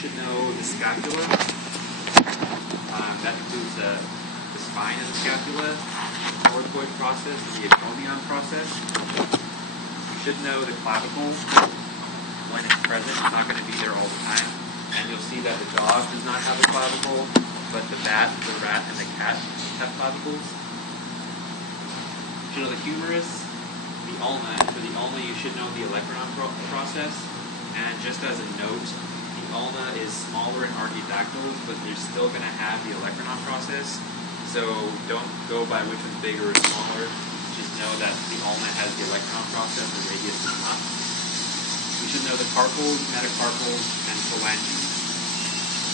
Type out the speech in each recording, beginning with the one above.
should know the scapula. That includes the spine of the scapula, the orthoid process, and the acromion process. You should know the clavicle. When it's present, it's not going to be there all the time. And you'll see that the dog does not have a clavicle, but the bat, the rat, and the cat have clavicles. You should know the humerus, the ulna, and for the ulna you should know the olecranon process. And just as a note, the ulna is smaller in archaeodactyls, but they're still going to have the olecranon process. So don't go by which one's bigger or smaller. Just know that the ulna has the olecranon process, the radius does not. You should know the carpals, metacarpals, and phalanges.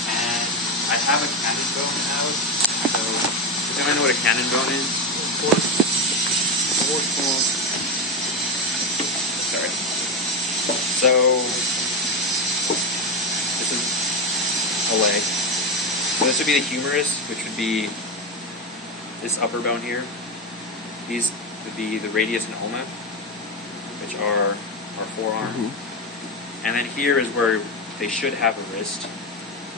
And I have a cannon bone out. So does anyone know what a cannon bone is? Sorry. So this is a leg. So this would be the humerus, which would be this upper bone here. These would be the radius and ulna, which are our forearm. Mm-hmm. And then here is where they should have a wrist,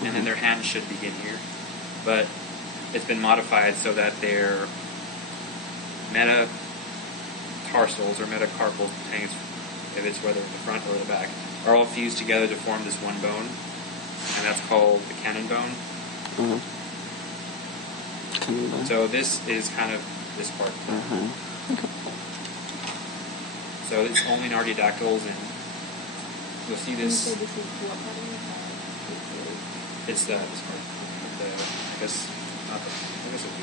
and then their hand should begin here. But it's been modified so that their metatarsals or metacarpals, depending if it's whether in the front or the back, are all fused together to form this one bone, and that's called the cannon bone. Mm-hmm. Cannon bone. So this is kind of this part. Mm-hmm. Okay. So it's only in archaeodactyls, and you'll see this. It's this part. I guess not the. I guess it would be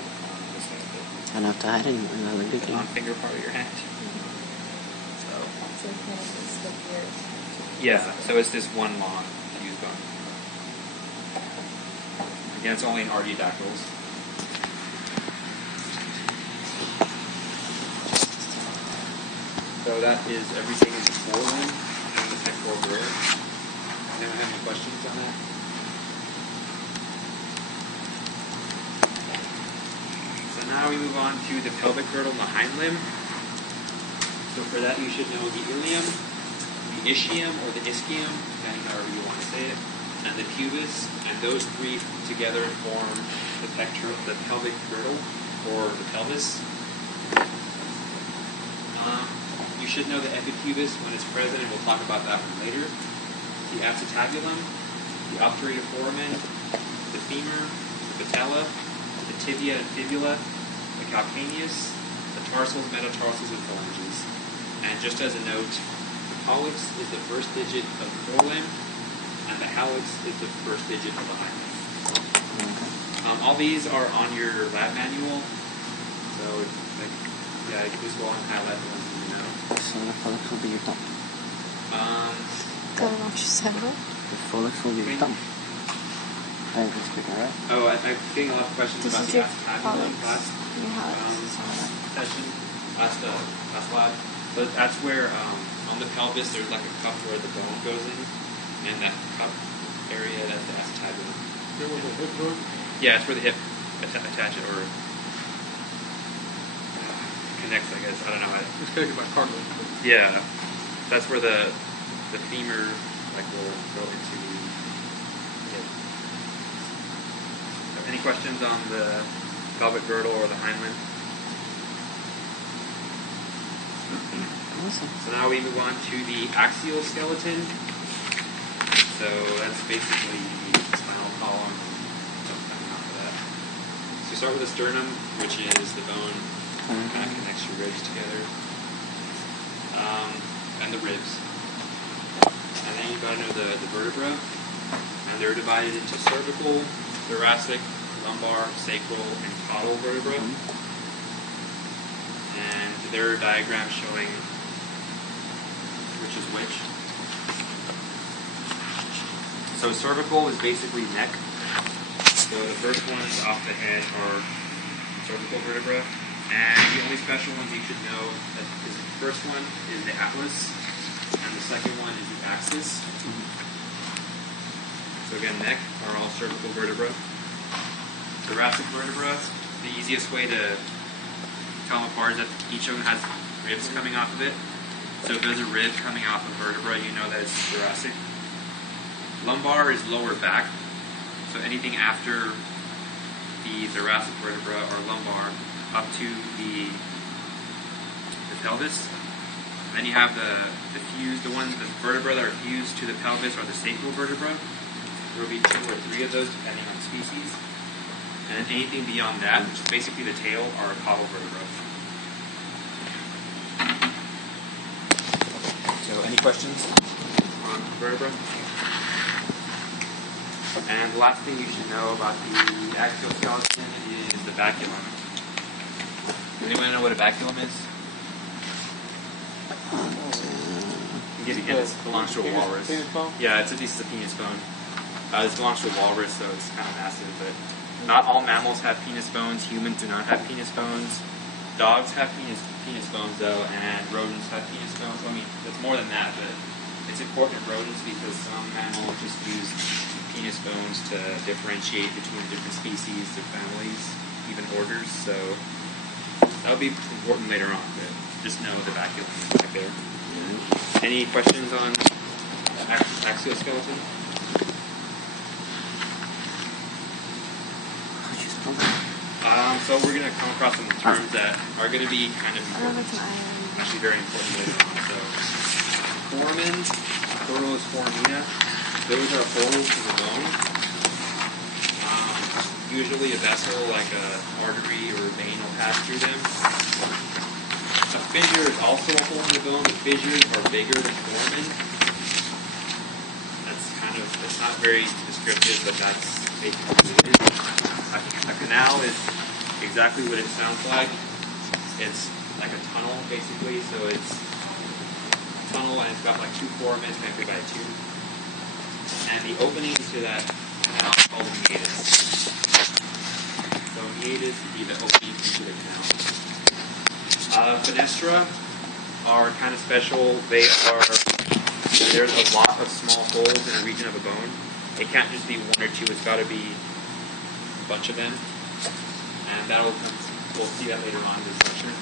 this side. I don't have to hide it. The non-finger part of your hand. Yeah, so it's this one long fused bone. Again, it's only in archaeodactyls. So that is everything in the forelimb and the pectoral girdle. Anyone have any questions on that? So now we move on to the pelvic girdle and the hind limb. So for that you should know the ilium, the ischium or the ischium, depending however you want to say it, and the pubis, and those three together form the pelvic girdle, or the pelvis. You should know the epipubis when it's present, and we'll talk about that one later. The acetabulum, the obturator foramen, the femur, the patella, the tibia and fibula, the calcaneus, the tarsals, metatarsals, and phalanges. And just as a note, the pollex is the first digit of the forelimb, and the hallux is the first digit of the hind limb. All these are on your lab manual, so yeah, this will highlight the ones you know. So the pollex will be your thumb. Got an extra symbol? The pollex will be your thumb. I was speaking, right? Oh, I'm getting a lot of questions about the acetabulum last session, last lab. But that's where, on the pelvis, there's like a cup where the bone goes in, and that cup area, that's the acetabulum. Where the hip goes? Yeah, it's where the hip attach it, or connects, I guess. I don't know. It's connected by cartilage. Yeah, that's where the femur will go into the hip. So any questions on the pelvic girdle or the hind limb? Awesome. So now we move on to the axial skeleton. So that's basically the spinal column. Coming off of that. So we start with the sternum, which is the bone that kind of connects your ribs together, and the ribs. And then you've got to know the vertebra, and they're divided into cervical, thoracic, lumbar, sacral, and caudal vertebra. And there are diagrams showing which is which. So cervical is basically neck. So the first ones off the head are cervical vertebra. And the only special ones you should know is the first one is the atlas, and the second one is the axis. So again, neck are all cervical vertebra. Thoracic vertebra, the easiest way to tell them apart is that each of them has ribs coming off of it. So if there's a rib coming off a vertebra, you know that it's thoracic. Lumbar is lower back, so anything after the thoracic vertebra or lumbar up to the pelvis. And then you have the vertebra that are fused to the pelvis are the sacral vertebra. There will be 2 or 3 of those depending on species. And then anything beyond that, which is basically the tail, are caudal vertebra. So any questions on vertebra? And the last thing you should know about the axial skeleton is the baculum. Anyone know what a baculum is? I'll give you a hint. It belongs to a walrus. Penis bone? Yeah, it's a piece of penis bone. This belongs to a walrus, so it's kind of massive. But not all mammals have penis bones. Humans do not have penis bones. Dogs have penis bones, though, and rodents have penis bones. I mean, it's more than that, but it's important in rodents because some mammals just use penis bones to differentiate between different species, their families, even orders. So that'll be important later on, but just know the baculum is back there. Any questions on axial skeleton? So we're going to come across some terms that are going to be kind of important, actually very important later on. So foramen, plural is foramina. Those are holes in the bone. Usually a vessel like an artery or a vein will pass through them. A fissure is also a hole in the bone. The fissures are bigger than foramen. It's not very descriptive, but that's basically what it is. A canal is exactly what it sounds like. It's like a tunnel, basically. So it's a tunnel, and it's got like 2 foramens connected by a tube. And the openings to that canal are called meatus. So meatus would be the openings into the canal. Fenestra are kind of special. There's a lot of small holes in a region of a bone. It can't just be 1 or 2. It's got to be a bunch of them. And we'll see that later on in this lecture.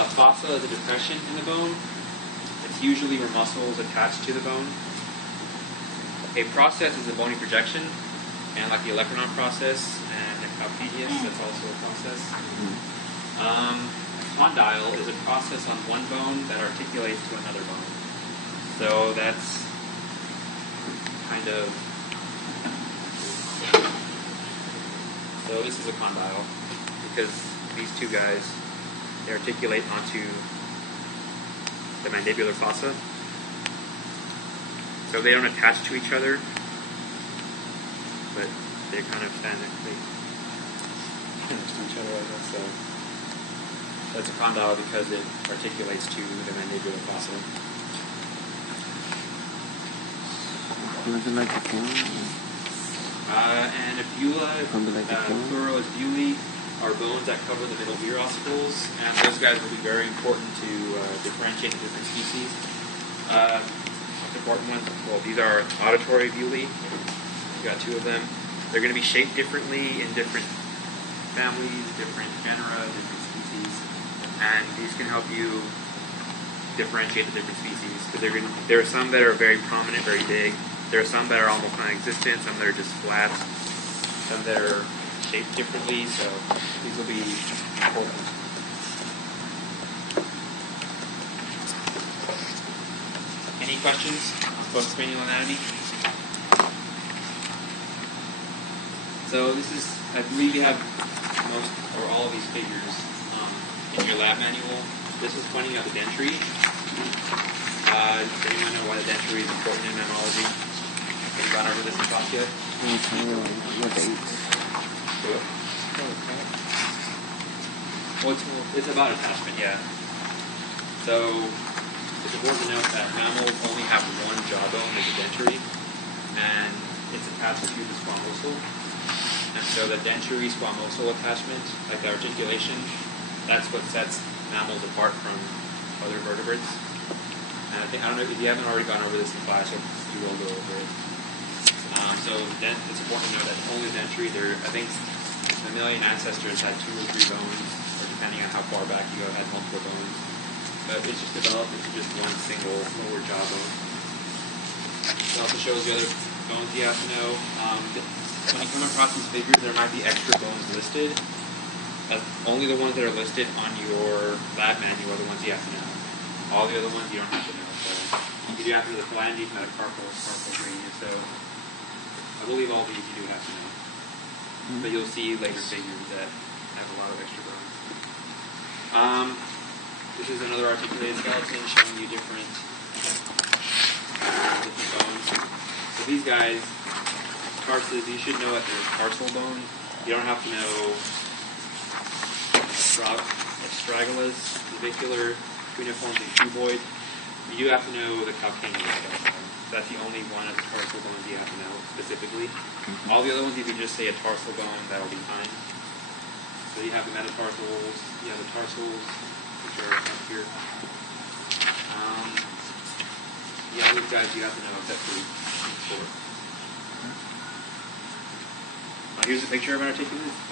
A fossa is a depression in the bone. It's usually where muscle is attached to the bone. A process is a bony projection, and like the electron process and the Calpedius, that's also a process. A condyle is a process on one bone that articulates to another bone. So that's kind of... So this is a condyle, because these 2 guys, they articulate onto the mandibular fossa. So they don't attach to each other, but they kind of stand next to each other, I guess. So that's a condyle because it articulates to the mandibular fossa. And a bula, plural is bulae, are bones that cover the middle ear ossicles, and those guys will be very important to differentiate the different species. Important ones, well, these are auditory bulae. We've got 2 of them. They're going to be shaped differently in different families, different genera, different species, and these can help you differentiate the different species. Because there are some that are very prominent, very big. There are some that are almost non-existent, some that are just flat, some that are shaped differently, so these will be important. Any questions on postcranial anatomy? So this is, I believe you have most or all of these figures in your lab manual. This is pointing out the dentary. Does anyone know why the dentary is important in mammology? Have you gone over this in class yet? Well, it's about attachment, yeah. So it's important to note that mammals only have 1 jawbone as a dentary, and it's attached to the squamosal. And so the dentary-squamosal attachment, like the articulation, that's what sets mammals apart from other vertebrates. And I don't know if you haven't already gone over this in class, you will go over it. So it's important to know that only dentary, I think mammalian ancestors had 2 or 3 bones, or depending on how far back you go, had multiple bones. But it's just developed into just 1 single lower jawbone. It also shows the other bones you have to know. When you come across these figures, there might be extra bones listed. Only the ones that are listed on your lab manual are the ones you have to know. All the other ones you don't have to know. So you do have to know the phalanges, metacarpal, carpal radius. So I believe all these you do have to know. But you'll see later figures that have a lot of extra bones. This is another articulated skeleton showing you different bones. So these guys, tarsus, you should know that they're tarsal bones. You don't have to know astragalus, clavicular, cuneiforms, and cuboid. You do have to know the calcaneus. That's the only one of the tarsal bones you have to know specifically. All the other ones, if you just say a tarsal bone, that'll be fine. So you have the metatarsals, you have the tarsals, which are up here. Yeah, all these guys you have to know except for these four. Here's a picture of an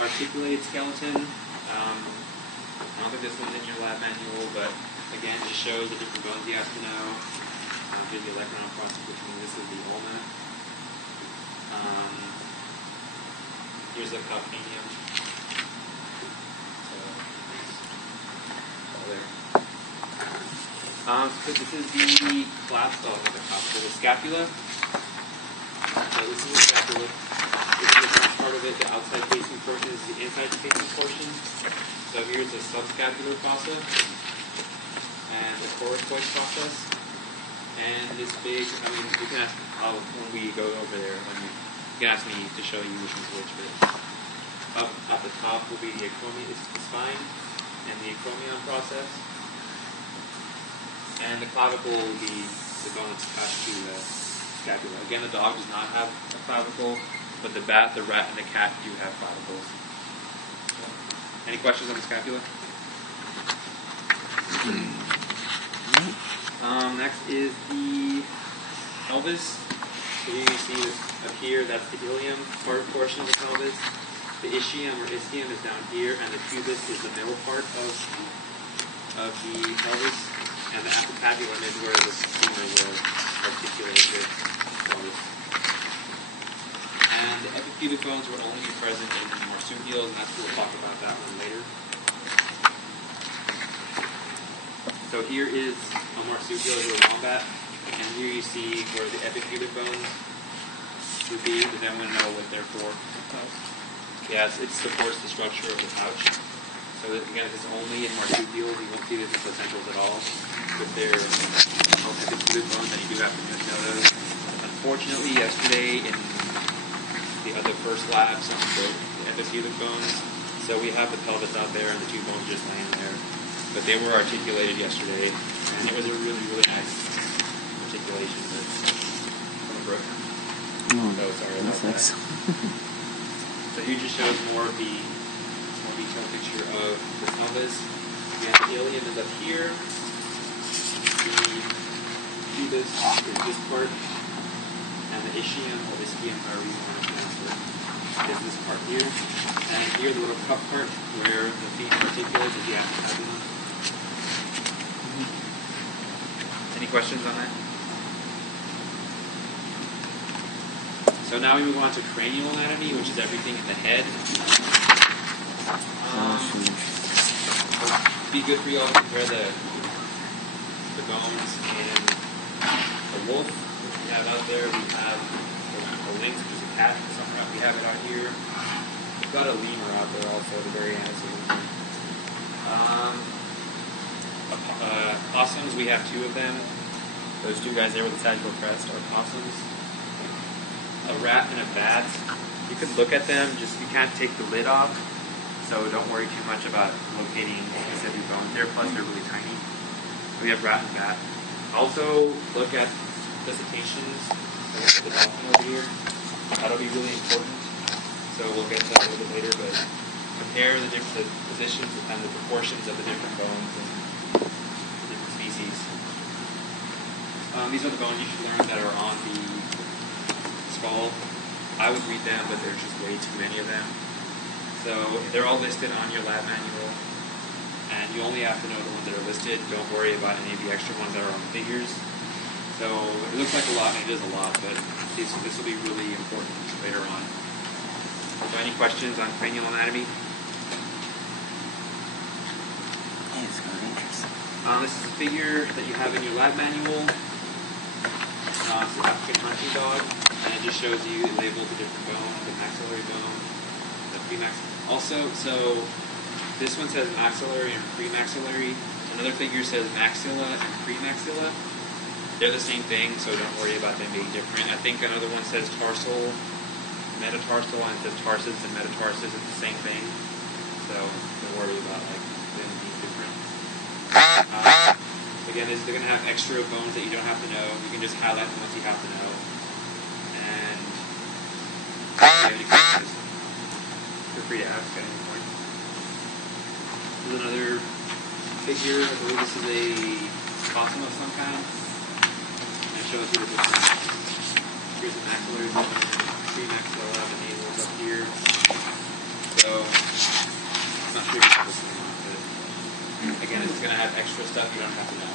articulated skeleton. I don't think this one's in your lab manual, but again, just shows the different bones you have to know. Here's the electron process between this is the ulna. Here's the calcaneum. So, all there. So this is the collapse of the top. So the scapula. So this is the scapula. This is the top part of it. The outside facing portion is the inside facing portion. So here's the subscapular fossa and the coracoid process. And this big, you can ask, when we go over there, you can ask me to show you which one's which, but up at the top will be the acromion, the spine, and the acromion process. And the clavicle will be the bone that's attached to the scapula. Again, the dog does not have a clavicle, but the bat, the rat, and the cat do have clavicles. So, any questions on the scapula? Next is the pelvis. So here you see this up here, that's the ilium portion of the pelvis. The ischium or ischium is down here, and the pubis is the middle part of the pelvis. And the acetabulum is where the femur will articulate with pelvis. And the epipubic bones will only be present in the marsupials, and we'll talk about that one later. So here is a marsupial or a wombat, and here you see where the epipubic bones would be, but then we'll know what they're for. Yes, it supports the structure of the pouch. So that, again, it's only in marsupials. You won't see this in placentals at all. With their epipubic bones, and you do have to know those. Unfortunately, yesterday in the first lab, someone broke the epipubic bones. So we have the pelvis out there and the two bones just laying there. But they were articulated yesterday, and it was a really, really nice articulation, but someone broke it. So sorry about that. So here just shows more detailed picture of the pelvis. Again, the ilium is up here. The pubis is this part, and the ischium or ischium, however you want to pronounce it, is this part here. And here the little cup part where the femur articulates is the acetabulum. Any questions on that? So now we move on to cranial anatomy, which is everything in the head. It'd be good for you all to compare the bones in the wolf, which we have out there. We have the lynx, which is a cat. We have it out here. We've got a lemur out there also at the very end. Possums, we have two of them. Those two guys there with the sagittal crest are possums. A rat and a bat. You can look at them, just you can't take the lid off. So don't worry too much about locating specific bones there. Plus, they're really tiny. We have rat and bat. Also, look at the cetaceans. So look at the dolphin over here. That'll be really important. So we'll get to that a little bit later. But compare the positions and the proportions of the different bones and different species. These are the bones you should learn that are on the skull. I would read them, but there's just way too many of them. So they're all listed on your lab manual, and you only have to know the ones that are listed. Don't worry about any of the extra ones that are on the figures. So So it looks like a lot, and it is a lot, but this will be really important later on. So any questions on cranial anatomy? Yeah, it's kind of interesting. This is a figure that you have in your lab manual. It's an African hunting dog, and it just shows you, it labels the different bones, the maxillary bone, the premaxillary. Also, so this one says maxillary and premaxillary. Another figure says maxilla and premaxilla. They're the same thing, so don't worry about them being different. I think another one says tarsal, metatarsal, and it says tarsus and metatarsus. It's the same thing, so don't worry about like them being different. Again, they're going to have extra bones that you don't have to know. You can just highlight the ones you have to know. And if you have any questions, feel free to ask at any point. There's another figure. I believe this is a possum of some kind. Shows you the different. Here's the maxillary bone, premaxilla, the nasals up here. So I'm not sure if you're listening on, but again, it's going to have extra stuff you don't have to know.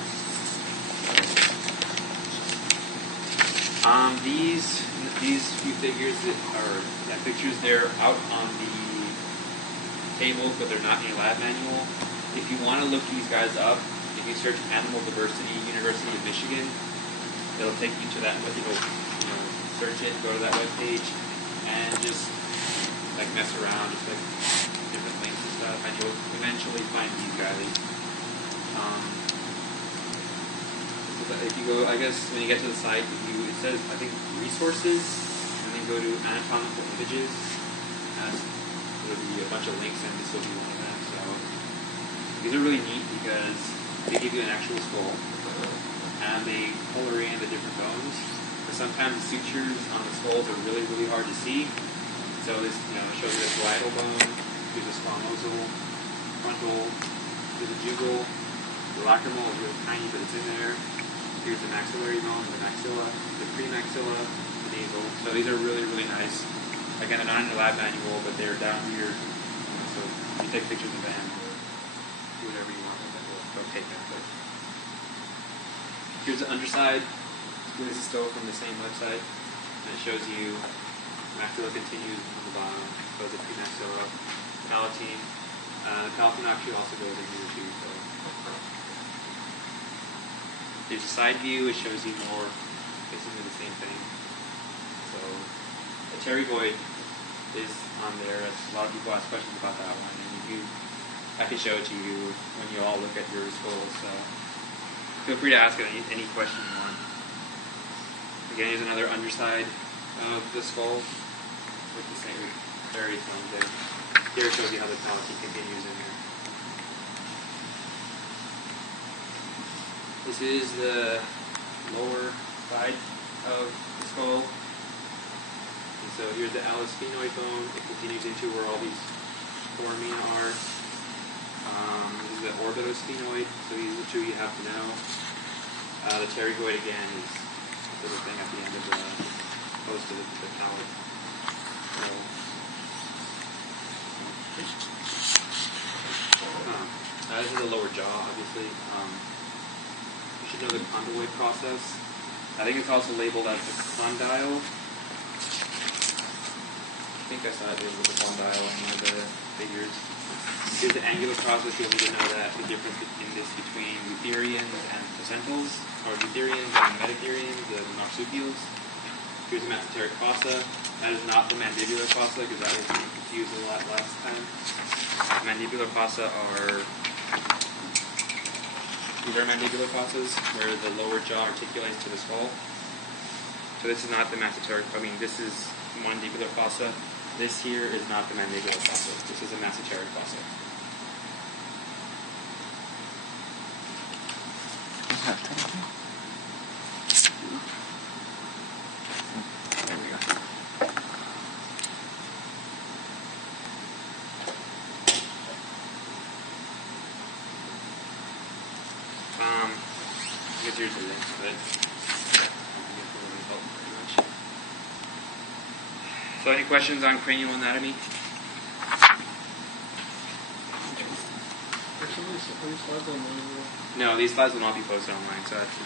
These few figures that are pictures, they're out on the table, but they're not in your lab manual. If you want to look these guys up, if you search Animal Diversity, University of Michigan, it'll take you to that, search it, go to that web page, and just like mess around, just like different links and stuff, and you'll eventually find these guys. If you go, I guess when you get to the site, it says, I think, resources, and then go to anatomical images. There'll be a bunch of links, and this will be one of them. So these are really neat because they give you an actual skull. And they color in the different bones. But sometimes the sutures on the skulls are really, really hard to see. So this, shows you the parietal bone, here's a squamosal, frontal, here's a jugal, the lacrimal is really tiny, but it's in there. Here's the maxillary bone, the maxilla, the premaxilla, the nasal. So these are really, really nice. Again, they're not in the lab manual, but they're down here. So you take pictures of them or do whatever you want with them. Well, don't take them, but here's the underside. This is still from the same website. And it shows you maxilla continues on the bottom. So the premaxilla, palatine. The palatine actually also goes in here too. So there's a side view. It shows you more, basically the same thing. So the pterygoid is on there. A lot of people ask questions about that one, and I can show it to you when you all look at your skulls. So feel free to ask it any question you want. Again, here's another underside of the skull with the same various ones there. Here it shows you how the palatine continues in there. This is the lower side of the skull. And so here's the alisphenoid bone. It continues into where all these foramina are. This is the orbitosphenoid, so these are the two you have to know. The pterygoid again is the little thing at the end of the close to the palate. This is the lower jaw, obviously. You should know the condyloid process. I think it's also labeled as the condyle. I think I saw it labeled the condyle in one of the figures. Here's the angular process. You'll need to know that the difference in this between eutherians and placentals, or eutherians and metatherians, the marsupials. Here's the mesenteric fossa. That is not the mandibular fossa, because that was confused a lot last time. Mandibular fossa are, these are mandibular fossas, where the lower jaw articulates to the skull. So this is not the mesenteric, this is mandibular fossa. This here is not the mandibular fossa. This is a mesenteric fossa. There we go. I guess here's the link, but so any questions on cranial anatomy? Are these slides online? No, these slides will not be posted online, so that's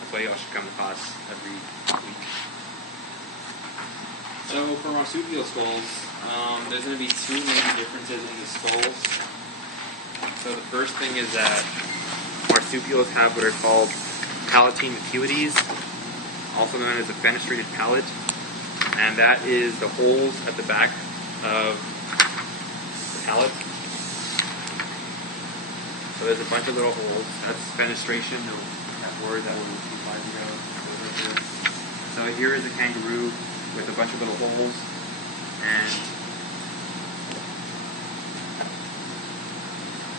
That's why y'all should come to class every week. So for marsupial skulls, there's going to be two major differences in the skulls. So the first thing is that marsupials have what are called palatine acuities, also known as a fenestrated palate, and that is the holes at the back of the palate. So there's a bunch of little holes. That's fenestration, that word that was a few slides ago. So here is a kangaroo with a bunch of little holes, and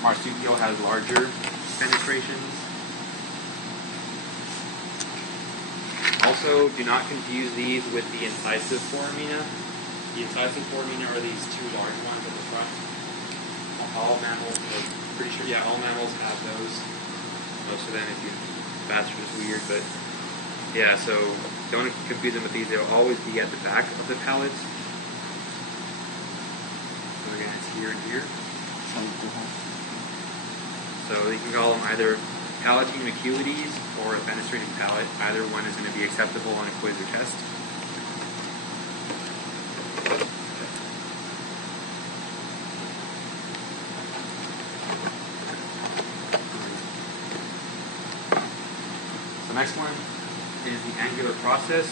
marsupial has larger fenestrations. Also, do not confuse these with the incisive foramina. The incisive foramina are these two large ones at the front. All mammals, pretty sure, all mammals have those. Most of them, if you bats are just weird, but yeah, so don't confuse them with these. They'll always be at the back of the palate. So again, it's here and here. So you can call them either palatine acuities or a fenestrated palate. Either one is going to be acceptable on a quiz or test. The next one is the angular process.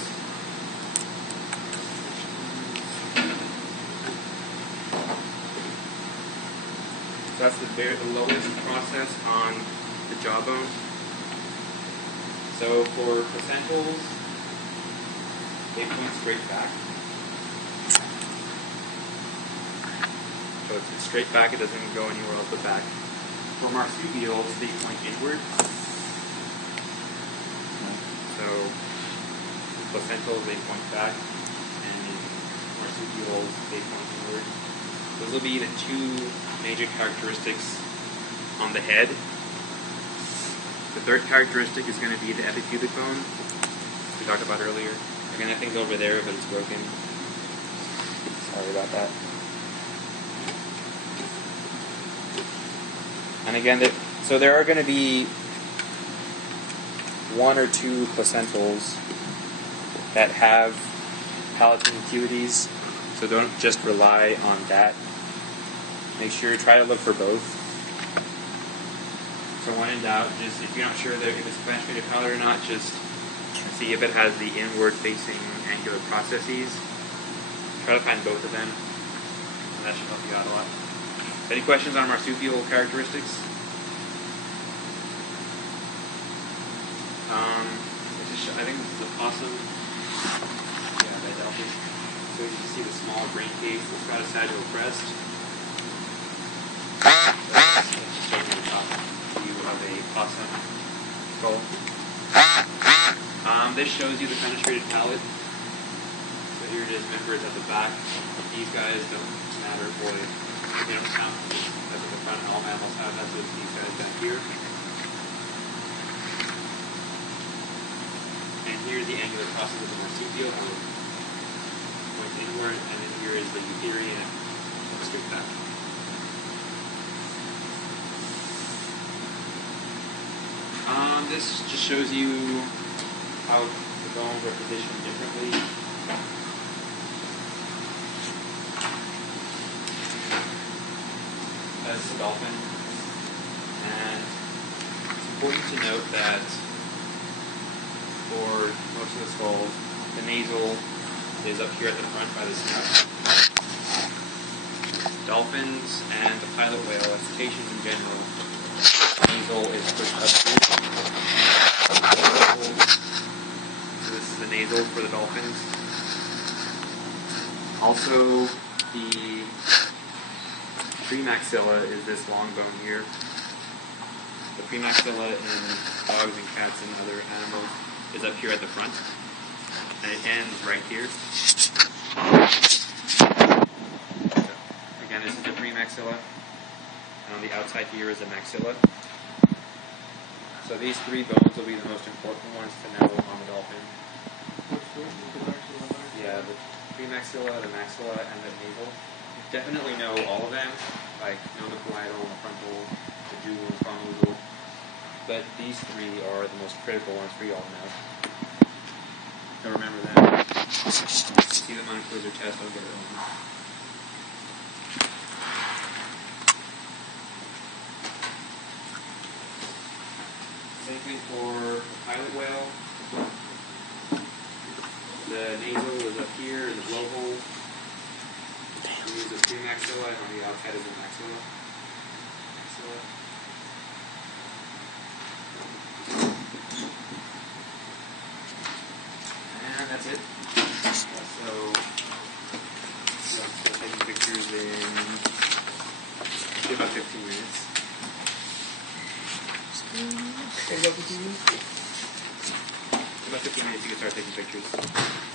So that's the lowest process on the jawbone. So for placentals, they point straight back. So it's straight back, it doesn't go anywhere else but back. For marsupials, they point inward. So placentals, they point back, and marsupials, they point inward. Those will be the two major characteristics on the head. The third characteristic is going to be the epipubic bone, we talked about earlier. Again, that thing's over there, but it's broken. Sorry about that. And again, so there are going to be one or two placentals that have palatine acuities, so don't just rely on that. Make sure you try to look for both. So when in doubt, just if you're not sure that if it's fenestrated palate or not, just see if it has the inward-facing angular processes. Try to find both of them, and that should help you out a lot. Any questions on marsupial characteristics? I think this is a possum. Yeah, that delphin. So you can see the small brain case. It's got a sagittal crest. Just showing you the top view of a possum skull. This shows you the fenestrated palate. So here it is. Remember, it's at the back. These guys don't matter for it. They don't count. That's at the front. All mammals have. That's what these guys down here. And here's the angular process of the marsupial, going inward, and then here is the eutherian straight back. This just shows you how the bones are positioned differently. That's the dolphin. And it's important to note that for most of the skulls, the nasal is up here at the front by the snout. Dolphins and the pilot whale, and cetaceans in general, the nasal is pushed up here. So this is the nasal for the dolphins. Also, the premaxilla is this long bone here. The premaxilla in dogs and cats and other animals is up here at the front, and it ends right here. So, again, this is the premaxilla, and on the outside here is the maxilla. So these three bones will be the most important ones to know on the dolphin. Yeah, the premaxilla, the maxilla, and the nasal. Definitely know all of them, like know the parietal, the frontal, the jewel, and frontal. but these three are the most critical ones for you all to know. So remember that. See them on a quiz or test, I'll get it on. Same thing for the pilot whale. The nasal is up here, the blowhole. We use the premaxilla, and on the outside is the maxilla. And that's it. So taking pictures in about 15 minutes. About 15 minutes you can start taking pictures.